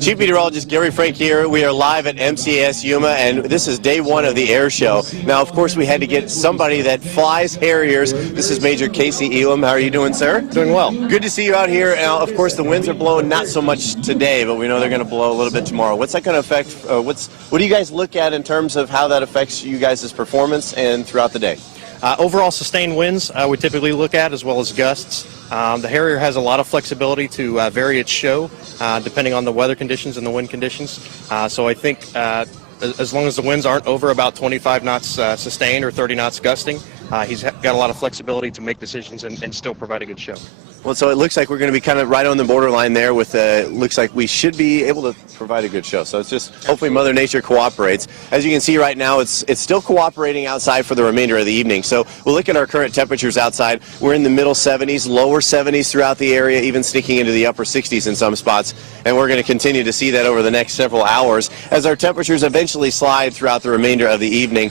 Chief Meteorologist Gary Frank here. We are live at MCAS Yuma, and this is day one of the Airshow. Now, of course, we had to get somebody that flies Harriers. This is Major Casey Elam. How are you doing, sir? Doing well. Good to see you out here. Now, of course, the winds are blowing not so much today, but we know they're going to blow a little bit tomorrow. What's that going to affect? What do you guys look at in terms of how that affects you guys' performance and throughout the day? Overall sustained winds we typically look at, as well as gusts. The Harrier has a lot of flexibility to vary its show depending on the weather conditions and the wind conditions. So I think as long as the winds aren't over about 25 knots sustained or 30 knots gusting, he's got a lot of flexibility to make decisions and still provide a good show. Well, so it looks like we're going to be kind of right on the borderline there with looks like we should be able to provide a good show. So it's just hopefully Mother Nature cooperates. As you can see right now, it's still cooperating outside for the remainder of the evening. So we'll look at our current temperatures outside. We're in the middle 70s, lower 70s throughout the area, even sneaking into the upper 60s in some spots. And we're going to continue to see that over the next several hours as our temperatures eventually slide throughout the remainder of the evening.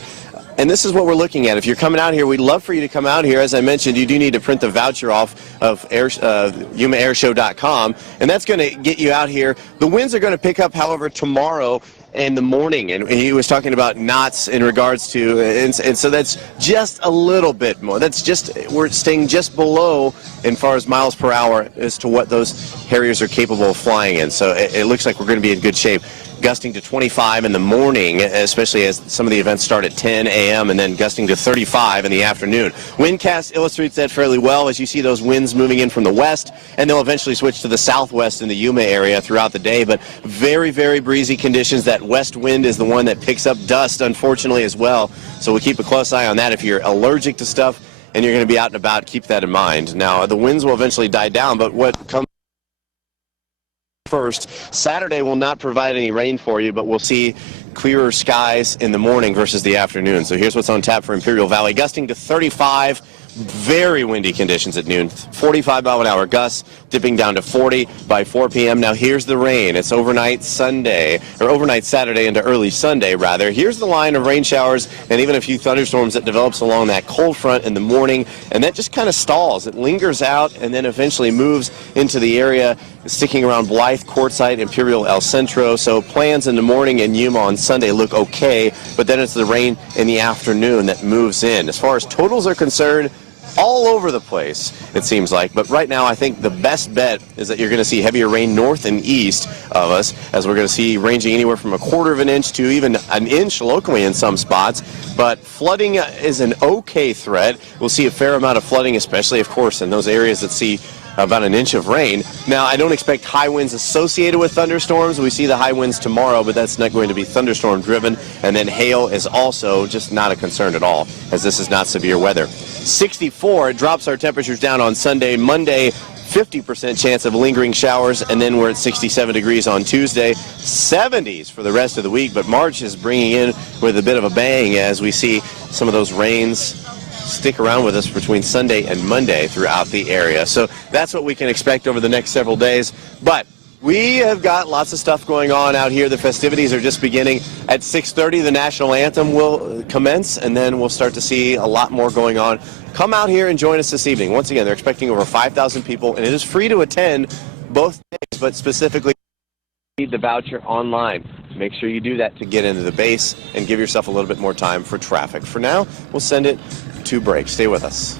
And this is what we're looking at. If you're coming out here, we'd love for you to come out here. As I mentioned, you do need to print the voucher off of YumaAirshow.com, and that's going to get you out here. The winds are going to pick up, however, tomorrow in the morning, and he was talking about knots in regards to, and so that's just a little bit more. That's just, we're staying just below, as far as miles per hour, as to what those Harriers are capable of flying in. So it looks like we're going to be in good shape. Gusting to 25 in the morning, especially as some of the events start at 10 a.m. and then gusting to 35 in the afternoon. Windcast illustrates that fairly well as you see those winds moving in from the west, and they'll eventually switch to the southwest in the Yuma area throughout the day. But very, very breezy conditions. That west wind is the one that picks up dust, unfortunately, as well. So we'll keep a close eye on that. If you're allergic to stuff and you're going to be out and about, keep that in mind. Now, the winds will eventually die down, but what comes first, Saturday will not provide any rain for you, but we'll see clearer skies in the morning versus the afternoon. So here's what's on tap for Imperial Valley. Gusting to 35, very windy conditions at noon. 45-mile-an-hour gusts, dipping down to 40 by 4 p.m. Now here's the rain. It's overnight Saturday into early Sunday, rather. Here's the line of rain showers and even a few thunderstorms that develops along that cold front in the morning, and that just kind of stalls. It lingers out and then eventually moves into the area, sticking around Blythe, Quartzsite, Imperial, El Centro. So plans in the morning in Yuma on Sunday look okay, but then it's the rain in the afternoon that moves in. As far as totals are concerned, all over the place, it seems like. But right now, I think the best bet is that you're going to see heavier rain north and east of us, as we're going to see ranging anywhere from 1/4 of an inch to even an inch locally in some spots. But flooding is an okay threat. We'll see a fair amount of flooding, especially, of course, in those areas that see about an inch of rain. Now, I don't expect high winds associated with thunderstorms. We see the high winds tomorrow, but that's not going to be thunderstorm driven. And then hail is also just not a concern at all, as this is not severe weather. 64, it drops our temperatures down on Sunday. Monday, 50% chance of lingering showers, and then we're at 67 degrees on Tuesday. 70s for the rest of the week, but March is bringing in with a bit of a bang as we see some of those rains stick around with us between Sunday and Monday throughout the area. So that's what we can expect over the next several days. But we have got lots of stuff going on out here. The festivities are just beginning. At 6:30, the national anthem will commence, and then we'll start to see a lot more going on. Come out here and join us this evening. Once again, they're expecting over 5,000 people, and it is free to attend both days, but specifically need the voucher online. Make sure you do that to get into the base and give yourself a little bit more time for traffic. For now, we'll send it to break. Stay with us.